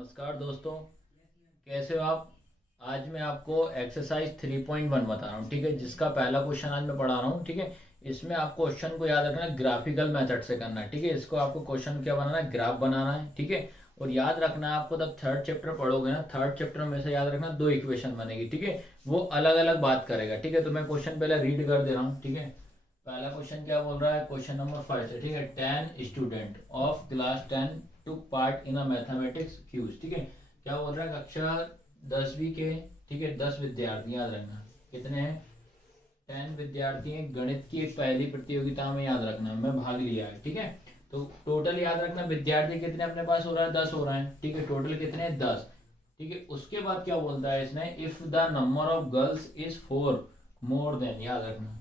नमस्कार दोस्तों, कैसे हो आप। आज मैं आपको एक्सरसाइज 3.1 बता रहा हूँ, ठीक है। जिसका पहला क्वेश्चन आज मैं पढ़ा रहा हूँ, ठीक है। इसमें आपको क्वेश्चन को याद रखना है, ग्राफिकल मेथड से करना है, ठीक है। इसको आपको क्वेश्चन क्या बनाना है, ग्राफ बनाना है, ठीक है। और याद रखना है आपको, तब थर्ड चैप्टर पढ़ोगे ना, थर्ड चैप्टर में से याद रखना दो इक्वेशन बनेगी, ठीक है। वो अलग अलग बात करेगा, ठीक है। तो मैं क्वेश्चन पहले रीड कर दे रहा हूँ, ठीक है। पहला क्वेश्चन क्या बोल रहा है, क्वेश्चन नंबर 5 से, ठीक है। 10 student of class 10 took part in a mathematics quiz, ठीक है। क्या बोल रहा है, कक्षा 10वीं के, ठीक है, 10 विद्यार्थी, याद रखना कितने हैं, 10 विद्यार्थी हैं। गणित की एक पहली प्रतियोगिता में, याद रखना मैं भाग लिया है, ठीक है। तो टोटल याद रखना विद्यार्थी कितने अपने पास हो रहा है, 10 हो रहा है, ठीक है। टोटल कितने हैं, 10, ठीक है। उसके बाद क्या बोलता है इसने, if the number of girls is 4 more than, याद रखना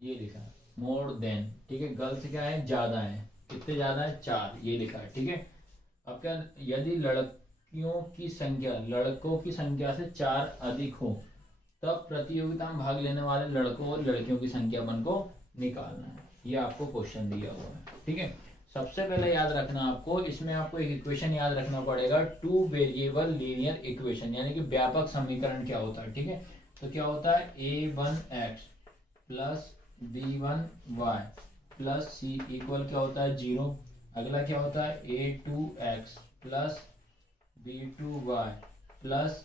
ये लिखा है मोर देन, ठीक है। गर्ल्स क्या है, ज्यादा है, कितने ज्यादा है, 4, ये लिखा है, ठीक है। अब क्या, यदि लड़कियों की संख्या लड़कों की संख्या से 4 अधिक हो, तब प्रतियोगिता में भाग लेने वाले लड़कों और लड़कियों की संख्या मन को निकालना है। ये आपको क्वेश्चन दिया हुआ है, ठीक है। सबसे पहले याद रखना आपको, इसमें आपको एक इक्वेशन याद रखना पड़ेगा, टू वेरिएबल लीनियर इक्वेशन, यानी कि व्यापक समीकरण क्या होता है, ठीक है। तो क्या होता है, a1x plus b1y plus c equal क्या होता है, 0। अगला क्या होता है, a2x plus b2y plus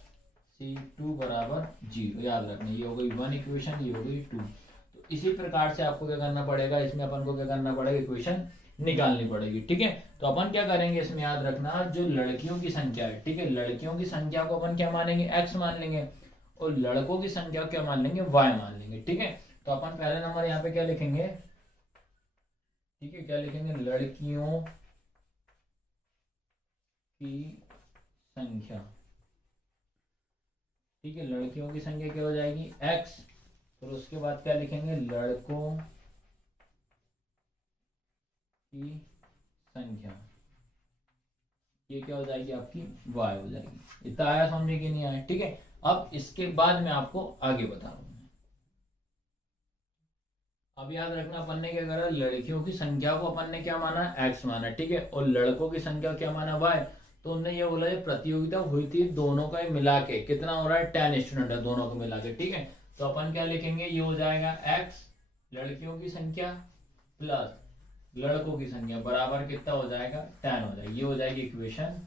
c2 बराबर 0, याद रखना। ये हो गई 1 इक्वेशन, ये हो गई 2। तो इसी प्रकार से आपको क्या करना पड़ेगा, इसमें अपन को क्या करना पड़ेगा, इक्वेशन निकालनी पड़ेगी, ठीक है। तो अपन क्या करेंगे, इसमें याद रखना जो लड़कियों की संख्या है, ठीक है, लड़कियों की संख्या को अपन क्या मानेंगे, x मान लेंगे, और लड़कों की संख्या क्या मान लेंगे, y मान लेंगे, ठीक है। तो अपन पहले नंबर यहाँ पे क्या लिखेंगे, ठीक है, क्या लिखेंगे, लड़कियों की संख्या, ठीक है। लड़कियों की संख्या क्या हो जाएगी, x। फिर उसके बाद क्या लिखेंगे, लड़कों की संख्या, ये क्या हो जाएगी आपकी, y हो जाएगी। इतना आया समझे कि नहीं आया, ठीक है। अब इसके बाद मैं आपको आगे बता रहा हूँ। अब याद रखना, अपन ने क्या करा, लड़कियों की संख्या को अपन ने क्या माना, x माना, ठीक है। और लड़कों की संख्या क्या माना, y। तो उन्होंने ये बोला, ये प्रतियोगिता हुई थी दोनों का मिला के, कितना हो रहा है, 10 स्टूडेंट है दोनों को मिला के, ठीक है। तो अपन क्या लिखेंगे, ये हो जाएगा x लड़कियों की संख्या प्लस लड़कों की संख्या बराबर कितना हो जाएगा, 10 हो जाएगी। ये हो जाएगी इक्वेशन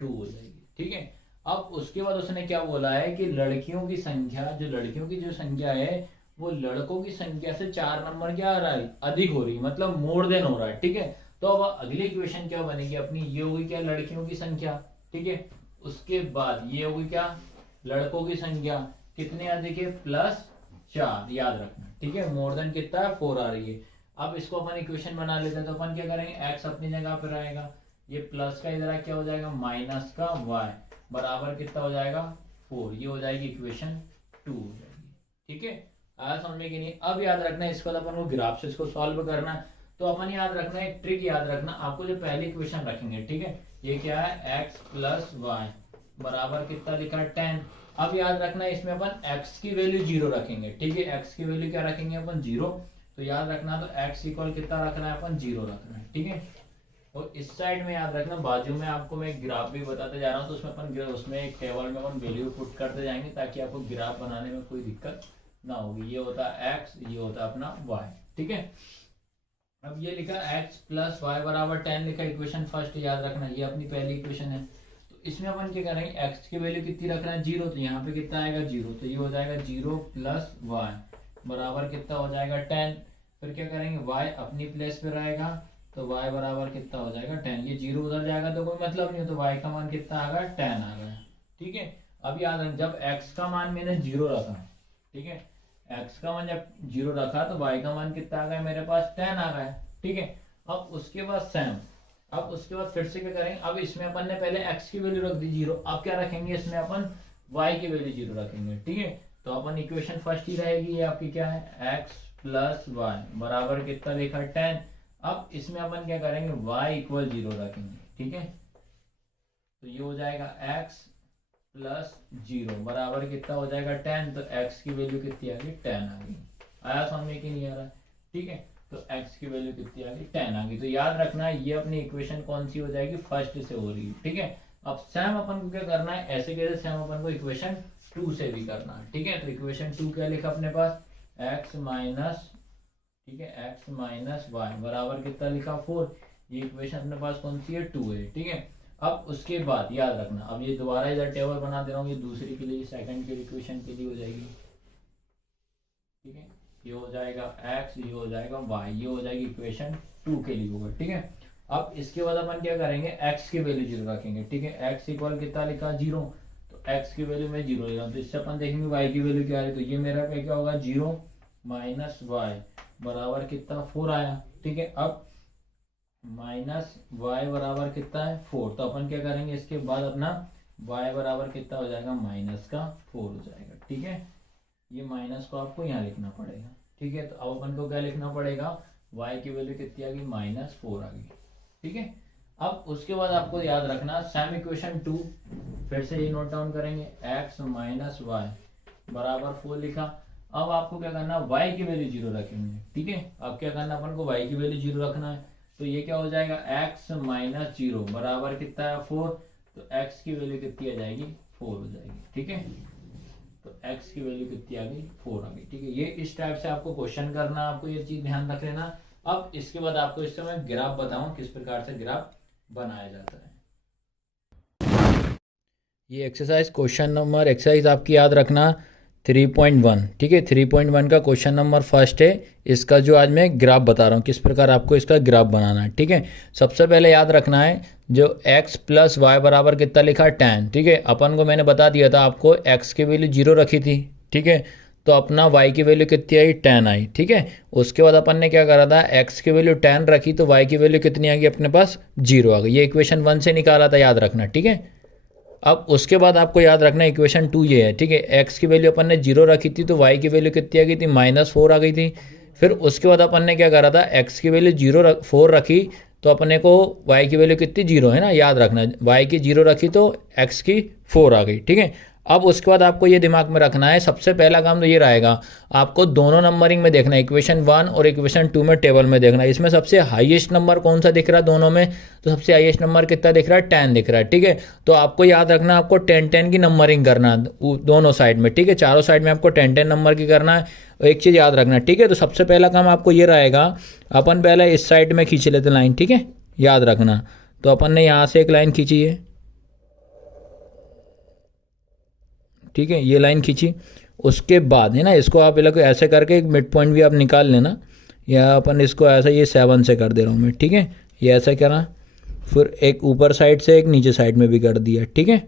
2 हो जाएगी, ठीक है। अब उसके बाद उसने क्या बोला है कि लड़कियों की संख्या, जो लड़कियों की जो संख्या है, वो लड़कों की संख्या से 4 नंबर क्या आ रहा है, अधिक हो रही है, मतलब मोर देन हो रहा है, ठीक है। तो अब अगली इक्वेशन क्या बनेगी अपनी, ये होगी क्या, लड़कियों की संख्या, ठीक है। उसके बाद ये होगी क्या, लड़कों की संख्या, कितने अधिक है, +4, याद रखना, ठीक है। मोर देन कितना है, 4 आ रही है। अब इसको अपन इक्वेशन बना लेते हैं, तो अपन क्या करेंगे, x अपनी जगह पर आएगा, ये प्लस का इधर क्या हो जाएगा, माइनस का y बराबर कितना हो जाएगा, 4। ये हो जाएगी इक्वेशन 2 हो जाएगी, ठीक है। आया समझ में कि नहीं। अब याद रखना, इसके बाद अपन को ग्राफ से इसको सॉल्व करना है। तो अपन याद रखना, एक ट्रिक याद रखना आपको, जो पहली इक्वेशन रखेंगे, ठीक है, ये क्या है, x प्लस वाई बराबर कितना लिखा है, 10। अब याद रखना, इसमें अपन x की वैल्यू 0 रखेंगे, ठीक है। x की वैल्यू क्या रखेंगे अपन, 0। तो याद रखना, तो x इक्वल कितना रखना है अपन, 0 रखना है, ठीक है। और इस साइड में याद रखना, बाजू में आपको मैं ग्राफ भी बताते जा रहा हूँ, तो उसमें अपन उसमें एक टेबल में अपन वैल्यू पुट करते जाएंगे, ताकि आपको ग्राफ बनाने में कोई दिक्कत ना होगी। ये होता है x, ये होता है अपना y, ठीक है। अब ये लिखा x प्लस वाई बराबर 10 लिखा, इक्वेशन फर्स्ट, याद रखना ये अपनी पहली इक्वेशन है। तो इसमें अपन क्या करेंगे, x की वैल्यू कितनी रखना है, 0। तो यहाँ पे कितना आएगा, 0। तो ये हो जाएगा 0 प्लस वाई बराबर कितना हो जाएगा, 10। फिर क्या करेंगे, y अपनी प्लेस पे रहेगा, तो y बराबर कितना हो जाएगा, 10। ये 0 उधर जाएगा तो कोई मतलब नहीं हो, तो y का मान कितना आ गया, 10 आ गया, ठीक है। अब याद रख, जब x का मान मैंने 0 रखा, ठीक है, x का मान जब 0 रखा, तो y का मान कितना आ गया मेरे पास, 10 आ गया, ठीक है। अब उसके बाद सेम, अब उसके बाद फिर से क्या करेंगे, अब इसमें अपन ने पहले x की वैल्यू रख दी 0, अब क्या रखेंगे, इसमें अपन y की वैल्यू 0 रखेंगे, ठीक है। तो अपन इक्वेशन फर्स्ट ही रहेगी, ये आपकी क्या है, x प्लस वाई बराबर कितना लिखा, 10। अब इसमें अपन क्या करेंगे, y इक्वल 0 रखेंगे, ठीक है। तो ये हो जाएगा x प्लस 0 बराबर कितना हो जाएगा, 10। तो x की वैल्यू कितनी आ गई, 10 आ गई। आया समझ कि नहीं आ रहा, ठीक है। तो x की वैल्यू कितनी आ गई, 10 आ गई। तो याद रखना, ये अपनी इक्वेशन कौन सी हो जाएगी, फर्स्ट से हो रही है, ठीक है। अब सेम अपन को क्या करना है, ऐसे कैसे सेम अपन को इक्वेशन 2 से भी करना है, ठीक है। तो इक्वेशन 2 क्या लिखा अपने पास, x माइनस, ठीक है, x माइनस वाई बराबर कितना लिखा 4। ये इक्वेशन अपने पास कौन सी है, 2 है, ठीक है। अब उसके बाद याद रखना, अब ये दोबारा इधर टेबल बना दे रहा हूँ, ये दूसरी के लिए, सेकंड के इक्वेशन के लिए हो जाएगी, ठीक है। ये हो जाएगा x, ये हो जाएगा y, ये हो जाएगी इक्वेशन 2 के लिए होगा, ठीक है। अब इसके बाद अपन क्या करेंगे, x की वैल्यू 0 रखेंगे, ठीक है। x इक्वल कितना लिखा 0, तो x की वैल्यू में 0 ले रहा हूँ, तो इससे अपन देखेंगे y की वैल्यू क्या है, तो ये मेरा क्या होगा 0 माइनस वाई बराबर कितना 4 आया, ठीक है। अब माइनस वाई बराबर कितना है 4, तो अपन क्या करेंगे इसके बाद अपना y बराबर कितना हो जाएगा माइनस का 4 हो जाएगा, ठीक है। ये माइनस को आपको यहाँ लिखना पड़ेगा, ठीक है। तो अब अपन को क्या लिखना पड़ेगा, y की वैल्यू कितनी आ गई -4 आ गई, ठीक है। अब उसके बाद आपको याद रखना सेम इक्वेशन 2, फिर से ये नोट डाउन करेंगे, x माइनस वाई बराबर 4 लिखा। अब आपको क्या करना, y की वैल्यू 0 रखेंगे, ठीक है। अब क्या करना अपन को, y की वैल्यू 0 रखना है, तो ये क्या हो जाएगा x माइनस 0 बराबर कितना है 4, तो x की वैल्यू कितनी आ जाएगी 4 हो जाएगी, ठीक है। तो x की वैल्यू कितनी आ गई 4 आ गई, ठीक है। ये इस टाइप से आपको क्वेश्चन करना, आपको ये चीज ध्यान रख लेना। अब इसके बाद आपको इस समय ग्राफ बताऊं किस प्रकार से ग्राफ बनाया जाता है। ये एक्सरसाइज क्वेश्चन नंबर एक्सरसाइज आपकी याद रखना 3.1, ठीक है। 3.1 का क्वेश्चन नंबर फर्स्ट है। इसका जो आज मैं ग्राफ बता रहा हूँ किस प्रकार आपको इसका ग्राफ बनाना है, ठीक है। सबसे पहले याद रखना है जो x प्लस वाई बराबर कितना लिखा tan, ठीक है। अपन को मैंने बता दिया था आपको x की वैल्यू 0 रखी थी, ठीक है। तो अपना y की वैल्यू कितनी आई tan आई, ठीक है। उसके बाद अपन ने क्या करा था, x की वैल्यू tan रखी तो y की वैल्यू कितनी आ गई अपने पास 0 आ गई। ये इक्वेशन 1 से निकाला था, याद रखना, ठीक है। अब उसके बाद आपको याद रखना इक्वेशन 2 ये है, ठीक है। x की वैल्यू अपन ने 0 रखी थी तो y की वैल्यू कितनी आ गई थी -4 आ गई थी। फिर उसके बाद अपन ने क्या करा था, x की वैल्यू 4 रखी तो अपने को y की वैल्यू कितनी 0 है ना, याद रखना, y की 0 रखी तो x की 4 आ गई, ठीक है। अब उसके बाद आपको ये दिमाग में रखना है, सबसे पहला काम तो ये रहेगा, आपको दोनों नंबरिंग में देखना है, इक्वेशन 1 और इक्वेशन 2 में टेबल में देखना है। इसमें सबसे हाईएस्ट नंबर कौन सा दिख रहा है दोनों में, तो सबसे हाईएस्ट नंबर कितना दिख रहा है 10 दिख रहा है, ठीक है। तो आपको याद रखना, आपको 10-10 की नंबरिंग करना है दोनों साइड में, ठीक है। चारों साइड में आपको 10-10 नंबर की करना है। एक चीज़ याद रखना, ठीक है। तो सबसे पहला काम आपको ये रहेगा, अपन पहले इस साइड में खींच लेते लाइन, ठीक है, याद रखना। तो अपन ने यहाँ से एक लाइन खींची है, ठीक है, ये लाइन खींची। उसके बाद है ना, इसको आप ऐसे करके एक मिड पॉइंट भी आप निकाल लेना, या अपन इसको ऐसा ये 7 से कर दे रहा हूँ मैं, ठीक है। ये ऐसा करा, फिर एक ऊपर साइड से एक नीचे साइड में भी कर दिया, ठीक है।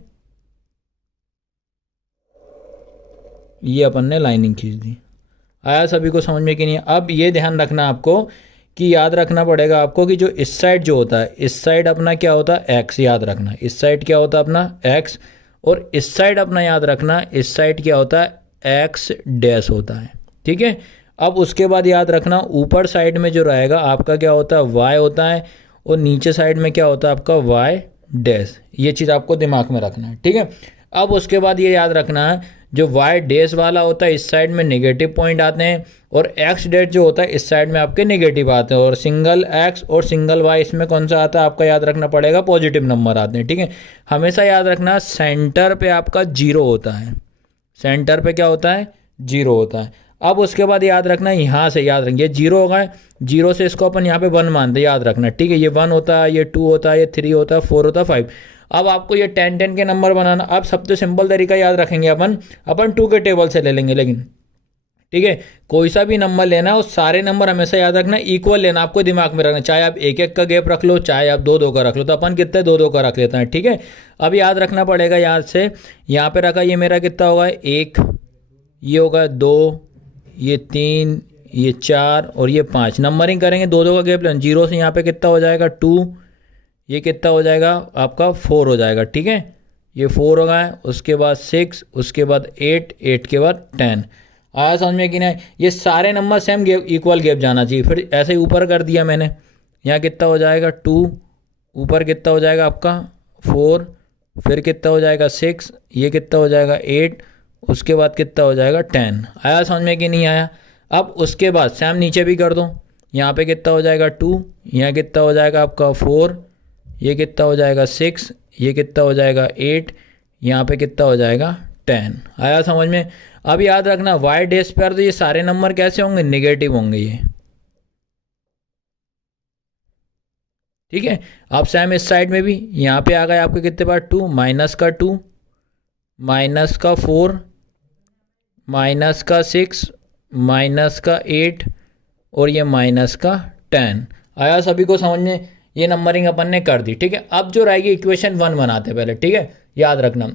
ये अपन ने लाइनिंग खींच दी। आया सभी को समझ में कि नहीं? अब ये ध्यान रखना आपको कि याद रखना पड़ेगा आपको कि जो इस साइड जो होता है, इस साइड अपना क्या होता है एक्स, याद रखना इस साइड क्या होता है अपना एक्स, और इस साइड अपना याद रखना इस साइड क्या होता है एक्स डैश होता है, ठीक है। अब उसके बाद याद रखना ऊपर साइड में जो रहेगा आपका क्या होता है वाई होता है, और नीचे साइड में क्या होता है आपका वाई डैश। ये चीज़ आपको दिमाग में रखना है, ठीक है। अब उसके बाद ये याद रखना है जो वाई डैश वाला होता है इस साइड में नेगेटिव पॉइंट आते हैं, और एक्स डैश जो होता है इस साइड में आपके नेगेटिव आते हैं, और सिंगल एक्स और सिंगल वाई इसमें कौन सा आता है आपका याद रखना पड़ेगा पॉजिटिव नंबर आते हैं, ठीक है। हमेशा याद रखना सेंटर पे आपका 0 होता है, सेंटर पे क्या होता है 0 होता है। अब उसके बाद याद रखना यहाँ से याद रखिए 0 होगा, 0 से इसको अपन यहाँ पे 1 मानते हैं, याद रखना, ठीक है। ये 1 होता है, ये 2 होता है, ये 3 होता है, 4 होता है, 5। अब आपको ये 10-10 के नंबर बनाना। अब सबसे सिंपल तरीका याद रखेंगे अपन 2 के टेबल से ले लेंगे, लेकिन ठीक है कोई सा भी नंबर लेना, उस सारे नंबर हमेशा याद रखना इक्वल लेना, आपको दिमाग में रखना, चाहे आप 1-1 का गैप रख लो, चाहे आप 2-2 का रख लो, तो अपन कितने 2-2 का रख लेते हैं, ठीक है। अब याद रखना पड़ेगा, याद से यहाँ पे रखा, ये मेरा कितना होगा 1, ये होगा 2, ये 3, ये 4 और ये 5। नंबरिंग करेंगे 2-2 का गैप लेना, 0 से यहाँ पे कितना हो जाएगा 2, ये कितना हो जाएगा आपका 4 हो जाएगा, ठीक है। ये 4 होगा, उसके बाद 6, उसके बाद 8, 8 के बाद 10। आया समझ में कि नहीं? ये सारे number same gap equal gap जाना चाहिए। फिर ऐसे ही ऊपर कर दिया मैंने, यहाँ कितना हो जाएगा 2, ऊपर कितना हो जाएगा आपका 4, फिर कितना हो जाएगा 6, ये कितना हो जाएगा 8, उसके बाद कितना हो जाएगा 10। आया समझ में कि नहीं आया? अब उसके बाद सेम नीचे भी कर दो, यहाँ पे कितना हो जाएगा 2, यहाँ कितना हो जाएगा आपका 4, ये कितना हो जाएगा 6, ये कितना हो जाएगा 8, यहाँ पे कितना हो जाएगा 10। आया समझ में। अब याद रखना वाई डे स्क्वायर, तो ये सारे नंबर कैसे होंगे, निगेटिव होंगे ये, ठीक है। अब सेम इस साइड में भी, यहाँ पे आ गए आपके कितने बार 2, माइनस का 2, माइनस का 4, माइनस का 6, माइनस का 8 और ये माइनस का 10। आया सभी को समझ में। ये नंबरिंग अपन ने कर दी, ठीक है। अब जो रहेगी इक्वेशन 1 बनाते हैं पहले, ठीक है, याद रखना।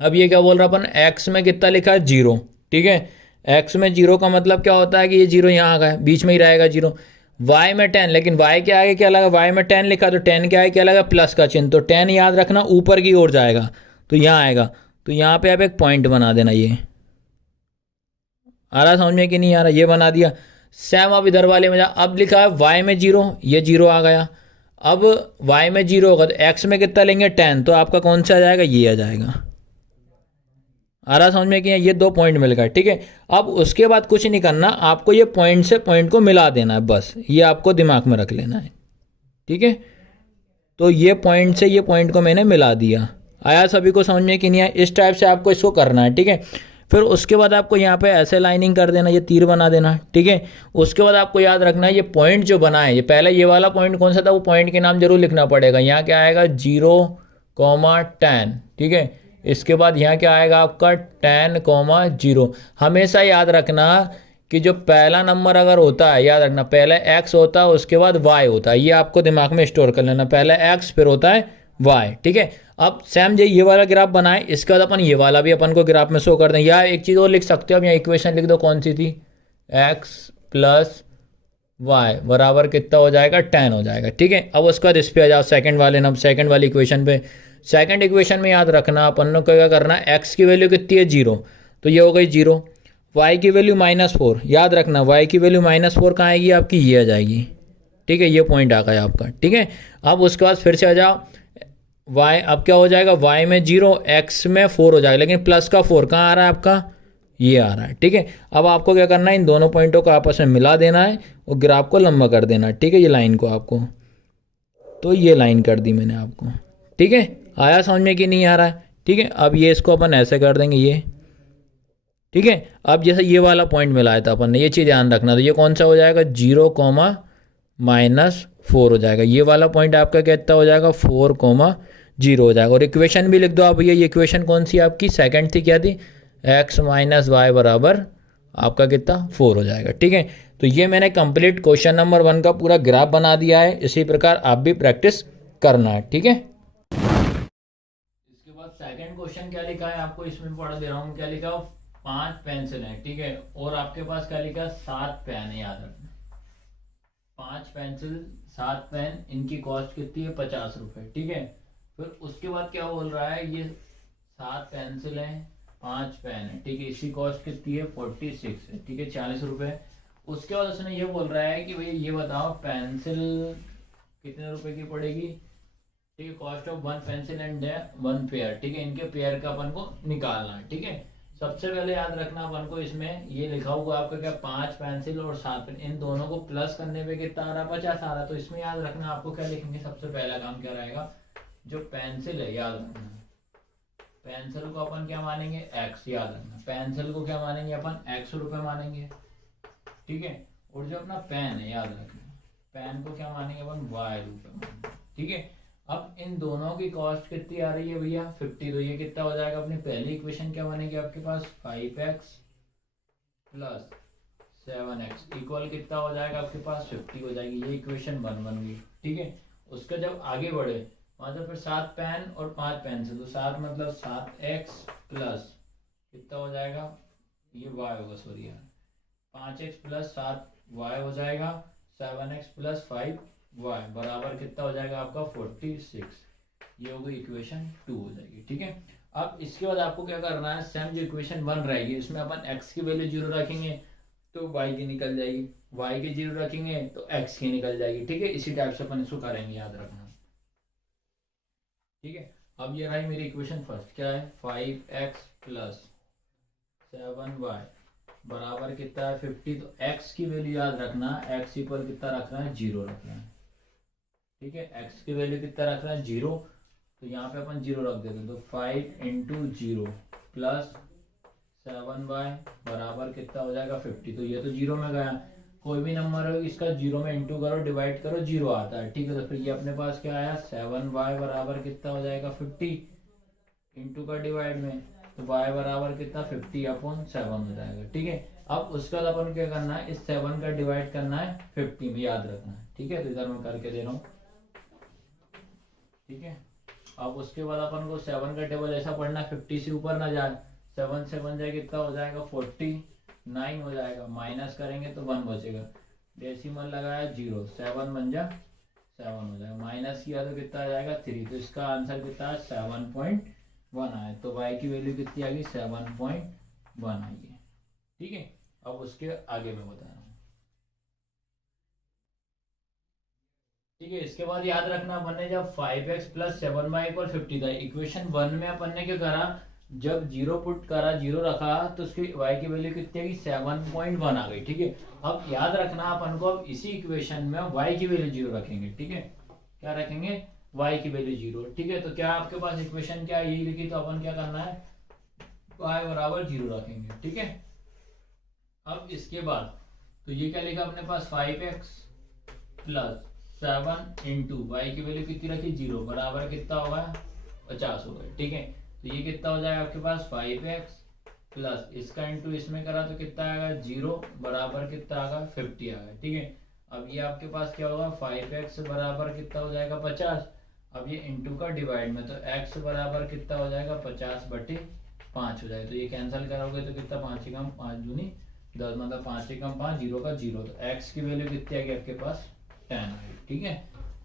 अब ये क्या बोल रहा अपन, एक्स में कितना लिखा है 0, ठीक है। एक्स में 0 का मतलब क्या होता है कि ये 0 यहाँ आ गया, बीच में ही रहेगा 0। वाई में 10, लेकिन वाई के आगे क्या लगा, वाई में 10 लिखा तो 10 के आगे क्या लगा, प्लस का चिन्ह, तो 10 याद रखना ऊपर की ओर जाएगा तो यहाँ आएगा, तो यहाँ पे आप एक पॉइंट बना देना। ये आ रहा समझ में कि नहीं आ रहा, ये बना दिया। सेम अब इधर वाले में जा, अब लिखा है वाई में 0, ये 0 आ गया। अब वाई में 0 होगा तो एक्स में कितना लेंगे 10, तो आपका कौन सा आ जाएगा, ये आ जाएगा। आ रहा समझ में कि ये 2 पॉइंट मिल गए, ठीक है। अब उसके बाद कुछ नहीं करना, आपको ये पॉइंट से पॉइंट को मिला देना है, बस ये आपको दिमाग में रख लेना है, ठीक है। तो ये पॉइंट से ये पॉइंट को मैंने मिला दिया। आया सभी को समझ में कि नहीं आया, इस टाइप से आपको इसको करना है, ठीक है। फिर उसके बाद आपको यहाँ पे ऐसे लाइनिंग कर देना, ये तीर बना देना, ठीक है। उसके बाद आपको याद रखना है ये पॉइंट जो बना है, ये पहले ये वाला पॉइंट कौन सा था, वो पॉइंट के नाम जरूर लिखना पड़ेगा। यहाँ क्या आएगा 0,10, ठीक है। इसके बाद यहाँ क्या आएगा आपका 10,0। हमेशा याद रखना कि जो पहला नंबर अगर होता है, याद रखना पहले x होता है उसके बाद y होता है, ये आपको दिमाग में स्टोर कर लेना, पहले x फिर होता है y, ठीक है। अब सेम ये वाला ग्राफ बनाए, इसके बाद अपन ये वाला भी अपन को ग्राफ में शो कर दें। या एक चीज़ और लिख सकते हो अब, यहाँ इक्वेशन लिख दो, कौन सी थी, x प्लस वाई बराबर कितना हो जाएगा 10 हो जाएगा, ठीक है। अब उसके बाद इस पे आ जाओ सेकंड वाली इक्वेशन पे। सेकंड इक्वेशन में याद रखना अपन को क्या करना है, x की वैल्यू कितनी है 0, तो ये हो गई 0। y की वैल्यू -4, याद रखना y की वैल्यू -4 कहाँ आएगी आपकी, ये आ जाएगी, ठीक है। ये पॉइंट आ गया आपका, ठीक है। अब उसके बाद फिर से आ जाओ y, अब क्या हो जाएगा y में 0, x में 4 हो जाएगा, लेकिन प्लस का 4 कहाँ आ रहा है आपका, ये आ रहा है, ठीक है। अब आपको क्या करना है, इन दोनों पॉइंटों को आपस में मिला देना है और ग्राफ को लंबा कर देना है, ठीक है। ये लाइन को आपको, तो ये लाइन कर दी मैंने आपको, ठीक है। आया समझ में कि नहीं आ रहा है, ठीक है। अब ये इसको अपन ऐसे कर देंगे ये, ठीक है। अब जैसे ये वाला पॉइंट मिलाया था अपन ने, ये चीज़ ध्यान रखना, तो ये कौन सा हो जाएगा 0,-4 हो जाएगा। ये वाला पॉइंट आपका कितना हो जाएगा 4,0 हो जाएगा। और इक्वेशन भी लिख दो आप, ये इक्वेशन कौन सी आपकी सेकंड थी, क्या थी, x - y बराबर आपका कितना 4 हो जाएगा, ठीक है। तो ये मैंने कंप्लीट क्वेश्चन नंबर 1 का पूरा ग्राफ बना दिया है। इसी प्रकार आप भी प्रैक्टिस करना है, ठीक है। इसके बाद सेकंड क्वेश्चन क्या लिखा है आपको, इसमें पढ़ा दे रहा हूँ, क्या लिखा है, 5 पेंसिल है, ठीक है, और आपके पास क्या लिखा है 7 पेन है, याद रखना 5 पेंसिल 7 पेन, इनकी कॉस्ट कितनी है 50 रुपये, ठीक है। फिर उसके बाद क्या बोल रहा है, ये 7 पेंसिल हैं 5 पेन है, ठीक है, इसकी कॉस्ट कितनी है 46 है, ठीक है, 40 रुपये। उसके बाद उसने ये बोल रहा है कि भाई ये बताओ पेंसिल कितने रुपए की पड़ेगी, ठीक है, cost of 1 pencil and 1 pair, ठीक है, इनके पेयर का अपन को निकालना है, ठीक है। सबसे पहले याद रखना अपन को, इसमें ये लिखा हुआ आपका क्या 5 पेंसिल और 7 पेन, इन दोनों को प्लस करने पे कितना आ रहा 50 आ रहा, तो इसमें याद रखना आपको क्या लिखेंगे, सबसे पहला काम क्या रहेगा, जो पेंसिल है याद रखना, पेंसिल को अपन क्या मानेंगे x, याद रखना पेंसिल को क्या मानेंगे अपन x रुपए मानेंगे, ठीक है। और जो अपना पेन है याद रखना, पेन को क्या मानेंगे अपन y रुपए मानेंगे, ठीक है। अब इन दोनों की कॉस्ट कितनी आ रही है भैया 50, तो ये कितना हो जाएगा, अपनी पहली इक्वेशन क्या बनेगी आपके पास 5x प्लस 7x इक्वल कितना हो जाएगा आपके पास 50 हो जाएगी, ये इक्वेशन 1 बन गई, ठीक है। उसका जब आगे बढ़े मतलब फिर 7 पेन और 5 पेंसिल, तो 7 मतलब 7x प्लस कितना हो जाएगा, ये y होगा, सॉरी यार 5x प्लस 7y हो जाएगा, 7x प्लस 5y बराबर कितना हो जाएगा आपका 46, ये होगी इक्वेशन 2 हो जाएगी, ठीक है। अब इसके बाद आपको क्या करना है, सेम जो इक्वेशन 1 रहेगी इसमें अपन x की वैल्यू 0 रखेंगे तो y की निकल जाएगी, y की 0 रखेंगे तो x की निकल जाएगी, ठीक है। इसी टाइप से अपन इसको करेंगे, याद रखना, ठीक है। अब ये रही मेरी इक्वेशन फर्स्ट, क्या है 5x प्लस 7y बराबर कितना है 50, तो x की वैल्यू याद रखना, x इक्वल कितना रखना है 0 रखना है, ठीक है। x की वैल्यू कितना रखना है 0, तो यहाँ पे अपन 0 रख देते, तो 5 इंटू 0 प्लस 7y बराबर कितना हो जाएगा 50। तो ये तो 0 में गया, कोई भी नंबर हो इसका 0 में इंटू करो डिवाइड करो 0 आता है, ठीक है। तो फिर ये अपने पास क्या आया 7y बराबर कितना हो जाएगा 50 इंटू का डिवाइड में, तो y बराबर कितना 50/7 हो जाएगा, ठीक है। अब उसके बाद अपन क्या करना है, इस 7 का डिवाइड करना है 50 में, याद रखना है, ठीक है। तो इधर मैं करके दे रहा हूँ, ठीक है। अब उसके बाद अपन को 7 का टेबल ऐसा पढ़ना 50 से ऊपर ना जाए, 7 से बन जाए कितना हो जाएगा 49 हो जाएगा, माइनस करेंगे तो 1 बचेगा, डेसिमल लगाया 0, 7 बन जा 7 हो जाएगा, माइनस किया तो कितना आ जाएगा 3। तो इसका आंसर कितना है 7.1 आया। तो y की वैल्यू कितनी आ गई 7.1 आई है, ठीक है। अब उसके आगे मैं बता रहा हूँ, ठीक है। इसके बाद याद रखना अपन ने जब 5x प्लस 7y इक्वल 50 था, इक्वेशन 1 में अपन ने क्या करा, जब 0 पुट करा 0 रखा तो उसकी y की वैल्यू कितनी आ गई 7.1 आ गई, ठीक है। अब याद रखना अपन को, अब इसी इक्वेशन में y की वैल्यू 0 रखेंगे, ठीक है। क्या रखेंगे y की वैल्यू 0, ठीक है। तो क्या आपके पास इक्वेशन क्या यही लिखी, तो अपन क्या करना है y बराबर 0 रखेंगे, ठीक है। अब इसके बाद तो ये क्या लिखा अपने पास 5x प्लस 7 इंटू वाई की वैल्यू कितनी रखी 0 बराबर कितना होगा 50 होगा, ठीक है। तो ये कितना हो जाएगा आपके पास 5x प्लस इसका इंटू इसमें करा तो कितना आएगा 0 बराबर कितना आएगा 50 आएगा, ठीक है। अब ये आपके पास क्या होगा 5x बराबर कितना हो जाएगा 50, अब ये इंटू का डिवाइड में, तो x बराबर कितना हो जाएगा 50/5 हो जाएगा। तो ये कैंसिल करोगे तो कितना 5 कम 5 दूनी 10, मतलब 5 कम 5 0 का 0, तो x की वैल्यू कितनी आ गई आपके पास 10 आ गई, ठीक है।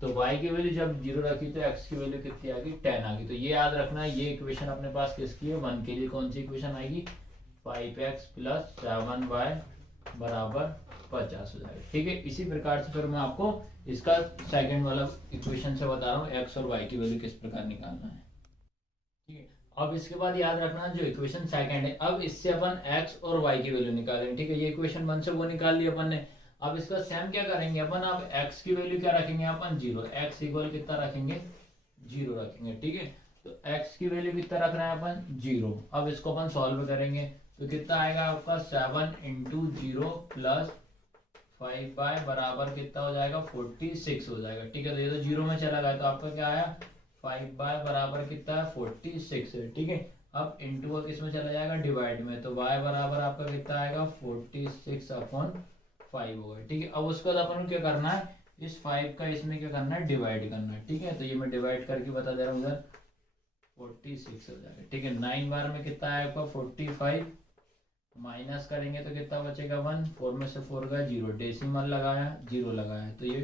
तो y की वैल्यू जब 0 रखी तो x की वैल्यू कितनी आ गई 10 आ गई। तो ये याद रखना है, ये इक्वेशन अपने पास किसकी है 1 के लिए। कौन सी इक्वेशन आएगी 5x प्लस 7y बराबर 50 हो जाएगा, ठीक है। इसी प्रकार से फिर मैं आपको इसका सेकंड वाला इक्वेशन से बता रहा हूँ x और y की वैल्यू किस प्रकार निकालना है, ठीक है। अब इसके बाद याद रखना जो इक्वेशन सेकंड है, अब इससे अपन x और y की वैल्यू निकालेंगे, ठीक है। ये इक्वेशन 1 से वो निकाल ली अपन ने। अब इसका सेम क्या करेंगे अपन, अब x की वैल्यू क्या रखेंगे अपन 0, x इक्वल कितना रखेंगे 0 रखेंगे, ठीक है। तो x की वैल्यू कितना रख रहे हैं अपन 0। अब इसको अपन सॉल्व करेंगे तो कितना आएगा आपका 7 इंटू 0 प्लस 5y बराबर कितना हो जाएगा 46 हो जाएगा, ठीक है। तो ये तो 0 में चला गया, तो आपका क्या आया 5y बराबर कितना है 46 है, ठीक है। अब इंटू का किस में चला जाएगा डिवाइड में, तो y बराबर आपका कितना आएगा 46/5 होगा, ठीक है। अब उसके बाद अपन को क्या करना है, इस 5 का इसमें क्या करना है डिवाइड करना है, ठीक है। तो ये मैं डिवाइड करके बता दे रहा हूँ, उधर 46 हो जाएगा, ठीक है। 9 बार में कितना आया आपका 45, माइनस करेंगे तो कितना बचेगा 1, 4 में से 4 गया 0, डेसिमल लगाया 0 लगाया, तो ये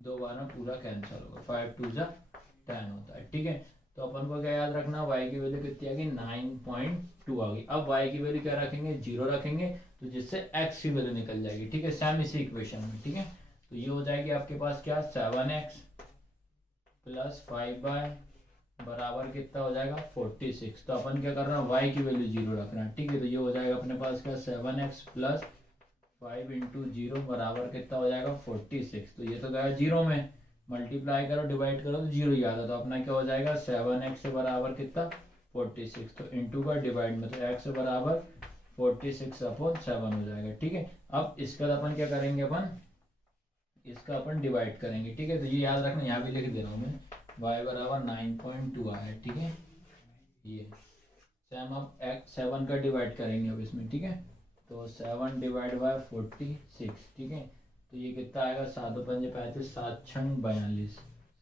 2 बार में पूरा कैंसिल होगा, 5 2 जा 10 होता है, ठीक है। तो अपन को क्या याद रखना, y की वैल्यू कितनी आ गई 9.2 आ गई। अब y की वैल्यू क्या रखेंगे 0 रखेंगे, तो जिससे x की वैल्यू निकल जाएगी, ठीक है, सेम इसी इक्वेशन में, ठीक है। तो ये हो जाएगी आपके पास क्या 7x प्लस 5y बराबर कितना हो जाएगा 46। तो अपन क्या कर रहे हैं y की वैल्यू 0 रख रहे हैं, ठीक है। तो ये हो जाएगा अपने पास क्या 7x प्लस 5 इंटू 0 बराबर कितना हो जाएगा 46। तो ये तो गया 0 में, मल्टीप्लाई करो डिवाइड करो तो 0 ही आता, तो अपना क्या हो जाएगा 7x बराबर कितना 46, तो इंटू का डिवाइड में, तो x बराबर 46/7 हो जाएगा, ठीक है। अब इसका अपन क्या करेंगे, अपन इसका अपन डिवाइड करेंगे, ठीक है। तो ये याद रखना, यहाँ भी लिख दे रहा हूँ मैं, y बराबर 9.2 आया है, ठीक है। ये सेम अब x 7 का डिवाइड करेंगे अब इसमें, ठीक है। तो 7 डिवाइड बाय 46, ठीक है। तो ये कितना आएगा 7 5 35 7 6 42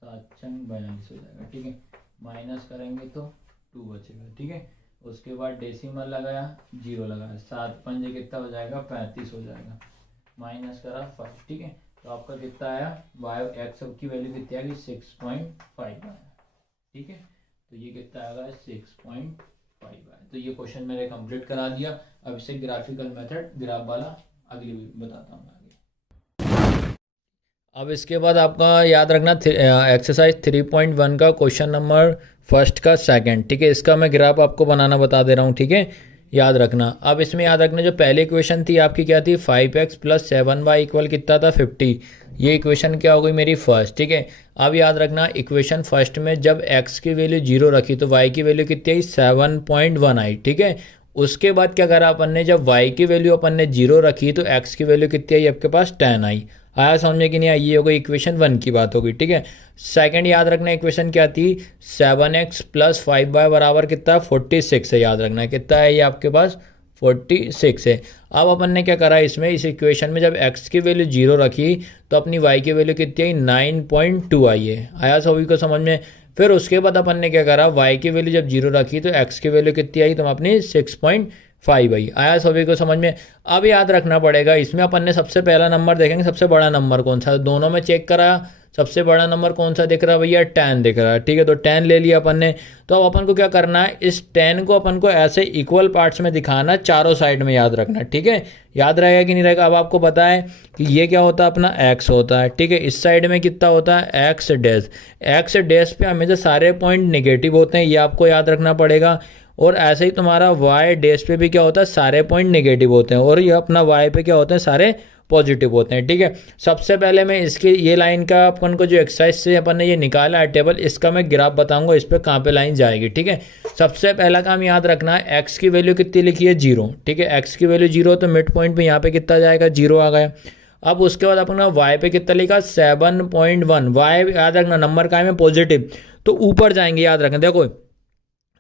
7 6 42 हो जाएगा, ठीक है। माइनस करेंगे तो 2 बचेगा, ठीक है। उसके बाद डेसिमल लगाया 0 लगाया, 7 5 कितना हो जाएगा 35 हो जाएगा, माइनस करा 5, ठीक है। तो आपका कितना आया वाई एक्स की वैल्यू कितनी आ गई 6.5 आया, ठीक है। तो ये कितना आ गया 6.5 आया। तो ये क्वेश्चन मैंने कंप्लीट करा दिया। अब इसे ग्राफिकल मेथड ग्राफ वाला अगली बताता हूँ आगे। अब इसके बाद आपका याद रखना एक्सरसाइज 3.1 का क्वेश्चन नंबर फर्स्ट का सेकंड, ठीक है। इसका मैं ग्राफ आपको बनाना बता दे रहा हूँ, ठीक है। याद रखना। अब इसमें याद रखना जो पहली इक्वेशन थी आपकी क्या थी, 5x प्लस 7y इक्वल कितना था 50। ये इक्वेशन क्या हो गई मेरी फर्स्ट, ठीक है। अब याद रखना इक्वेशन फर्स्ट में जब x की वैल्यू 0 रखी तो y की वैल्यू कितनी आई, 7.1 आई, ठीक है। उसके बाद क्या करा अपन ने, जब y की वैल्यू अपन ने 0 रखी तो x की वैल्यू कितनी आई आपके पास, 10 आई। आया समझ में कि नहीं आई, ये हो गई इक्वेशन 1 की बात होगी, ठीक है। सेकंड याद रखना इक्वेशन क्या थी, 7x प्लस 5y बराबर कितना 46 है, याद रखना कितना है ये आपके पास 46 है। अब अपन ने क्या करा इसमें, इस इक्वेशन में जब x की वैल्यू 0 रखी तो अपनी y की वैल्यू कितनी आई, 9.2 आई है। आया सभी को समझ में। फिर उसके बाद अपन ने क्या करा, y की वैल्यू जब 0 रखी तो x की वैल्यू कितनी आई, तो अपनी 6.5 आई। आया सभी को समझ में। अब याद रखना पड़ेगा इसमें अपन ने सबसे पहला नंबर देखेंगे, सबसे बड़ा नंबर कौन सा, दोनों में चेक करा, सबसे बड़ा नंबर कौन सा दिख रहा है भैया, 10 दिख रहा है, ठीक है। तो 10 ले लिया अपन ने। तो अब अपन को क्या करना है, इस 10 को अपन को ऐसे इक्वल पार्ट्स में दिखाना, चारों साइड में याद रखना, ठीक है। याद रहेगा कि नहीं रहेगा। अब आपको पता है कि ये क्या होता है अपना x होता है, ठीक है। इस साइड में कितना होता है x डैश, x डैश पे हमेशा सारे पॉइंट नेगेटिव होते हैं, ये आपको याद रखना पड़ेगा। और ऐसे ही तुम्हारा y डैश पे भी क्या होता है, सारे पॉइंट नेगेटिव होते हैं, और ये अपना y पे क्या होते हैं, सारे पॉजिटिव होते हैं, ठीक है। सबसे पहले मैं इसके ये लाइन का अपन को जो एक्सरसाइज से अपन ने ये निकाला है टेबल, इसका मैं ग्राफ बताऊंगा इस पर कहाँ पे लाइन जाएगी, ठीक है। सबसे पहला काम याद रखना है, एक्स की वैल्यू कितनी लिखी है 0, ठीक है। एक्स की वैल्यू 0 तो मिड पॉइंट पे यहाँ पे कितना जाएगा 0 आ गया। अब उसके बाद अपना वाई पे कितना लिखा 7.1, वाई याद रखना नंबर का है पॉजिटिव तो ऊपर जाएंगे, याद रखना। देखो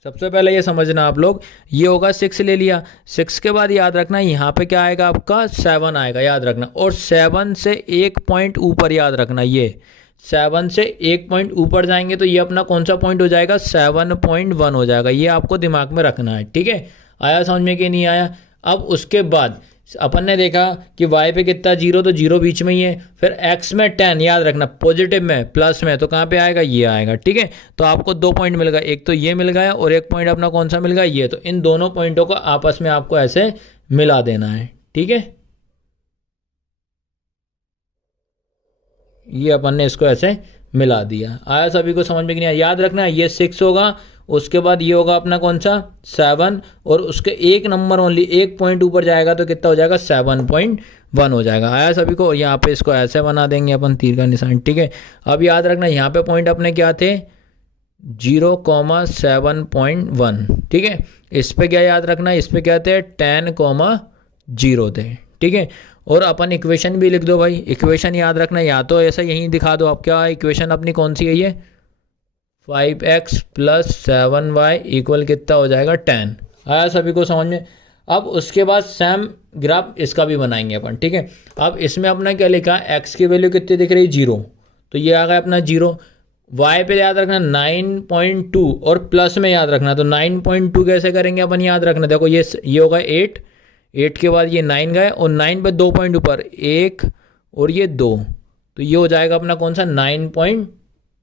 सबसे पहले ये समझना आप लोग, ये होगा 6 ले लिया, 6 के बाद याद रखना यहाँ पे क्या आएगा आपका 7 आएगा, याद रखना। और 7 से 1 पॉइंट ऊपर याद रखना, ये 7 से 1 पॉइंट ऊपर जाएंगे तो ये अपना कौन सा पॉइंट हो जाएगा 7.1 हो जाएगा, ये आपको दिमाग में रखना है, ठीक है। आया समझ में कि नहीं आया। अब उसके बाद अपन ने देखा कि y पे कितना 0 तो 0 बीच में ही है, फिर x में 10 याद रखना पॉजिटिव में प्लस में, तो कहाँ पे आएगा ये आएगा, ठीक है। तो आपको 2 पॉइंट मिल गया, एक तो ये मिल गया और एक पॉइंट अपना कौन सा मिल गया ये। तो इन दोनों पॉइंटों को आपस में आपको ऐसे मिला देना है, ठीक है। ये अपन ने इसको ऐसे मिला दिया। आया सभी को समझ में कि नहीं आया। याद रखना ये 6 होगा, उसके बाद ये होगा अपना कौन सा 7, और उसके एक नंबर ओनली एक पॉइंट ऊपर जाएगा तो कितना हो जाएगा 7.1 हो जाएगा। आया सभी को। यहाँ पे इसको ऐसे बना देंगे अपन तीर का निशान, ठीक है। अब याद रखना यहाँ पे पॉइंट अपने क्या थे 0,7.1, ठीक है। इस पे क्या याद रखना, इस पे क्या थे 10,0 थे, ठीक है। और अपन इक्वेशन भी लिख दो भाई, इक्वेशन याद रखना, या तो ऐसा यहीं दिखा दो आप, क्या इक्वेशन अपनी कौन सी है ये 5x प्लस 7y इक्वल कितना हो जाएगा 10। आया सभी को समझ में। अब उसके बाद सेम ग्राफ इसका भी बनाएंगे अपन, ठीक है। अब इसमें अपना क्या लिखा, x की वैल्यू कितनी दिख रही 0, तो ये आ गया अपना 0। y पे याद रखना 9.2 और प्लस में याद रखना, तो 9.2 कैसे करेंगे अपन, याद रखना। देखो ये होगा 8 के बाद ये 9 गए और 9 पे 2 पॉइंट ऊपर 1 और ये 2, तो ये हो जाएगा अपना कौन सा 9.2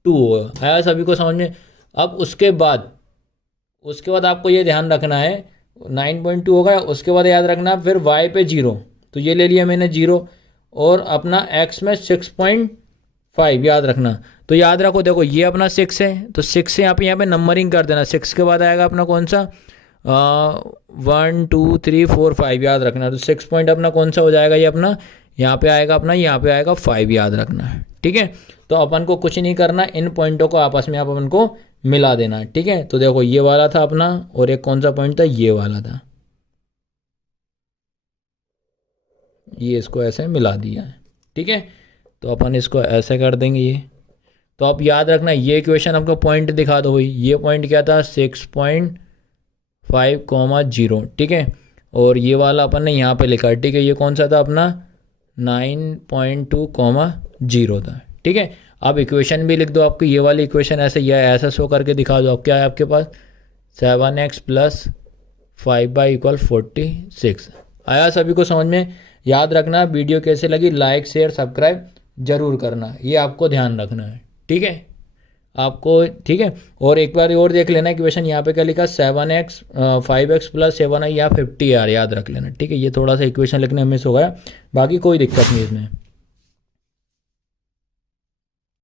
होगा। आया सभी को समझ में। अब उसके बाद आपको ये ध्यान रखना है 9.2 होगा, उसके बाद याद रखना फिर y पे 0, तो ये ले लिया मैंने 0, और अपना x में 6.5 याद रखना। तो याद रखो देखो ये अपना 6 है, तो 6 से यहाँ पे नंबरिंग कर देना। 6 के बाद आएगा अपना कौन सा 1 2 3 4 5 याद रखना। तो 6 पॉइंट अपना कौन सा हो जाएगा ये अपना, यहाँ पे आएगा अपना, यहाँ पे आएगा 5 याद रखना है, ठीक है। तो अपन को कुछ नहीं करना, इन पॉइंटों को आपस में आप अपन को मिला देना, ठीक है। तो देखो ये वाला था अपना, और एक कौन सा पॉइंट था ये वाला था, ये इसको ऐसे मिला दिया है, ठीक है। तो अपन इसको ऐसे कर देंगे ये। तो आप याद रखना ये इक्वेशन आपको पॉइंट दिखा दो भाई, ये पॉइंट क्या था 6.5, ठीक है। और ये वाला अपन ने यहाँ पे लिखा, ठीक है। ये कौन सा था अपना 9.2, 0 था, ठीक है। अब इक्वेशन भी लिख दो आपको, ये वाली इक्वेशन ऐसे या ऐसा शो करके दिखा दो। अब क्या है आपके पास 7x प्लस 5y इक्वल 46। आया सभी को समझ में। याद रखना वीडियो कैसे लगी, लाइक शेयर सब्सक्राइब जरूर करना, ये आपको ध्यान रखना है, ठीक है आपको, ठीक है। और एक बार और देख लेना इक्वेशन, यहाँ पे क्या लिखा 7x 5x प्लस 7y या 50 याद रख लेना, ठीक है। ये थोड़ा सा इक्वेशन लिखने में मिस हो गया, बाकी कोई दिक्कत नहीं इसमें।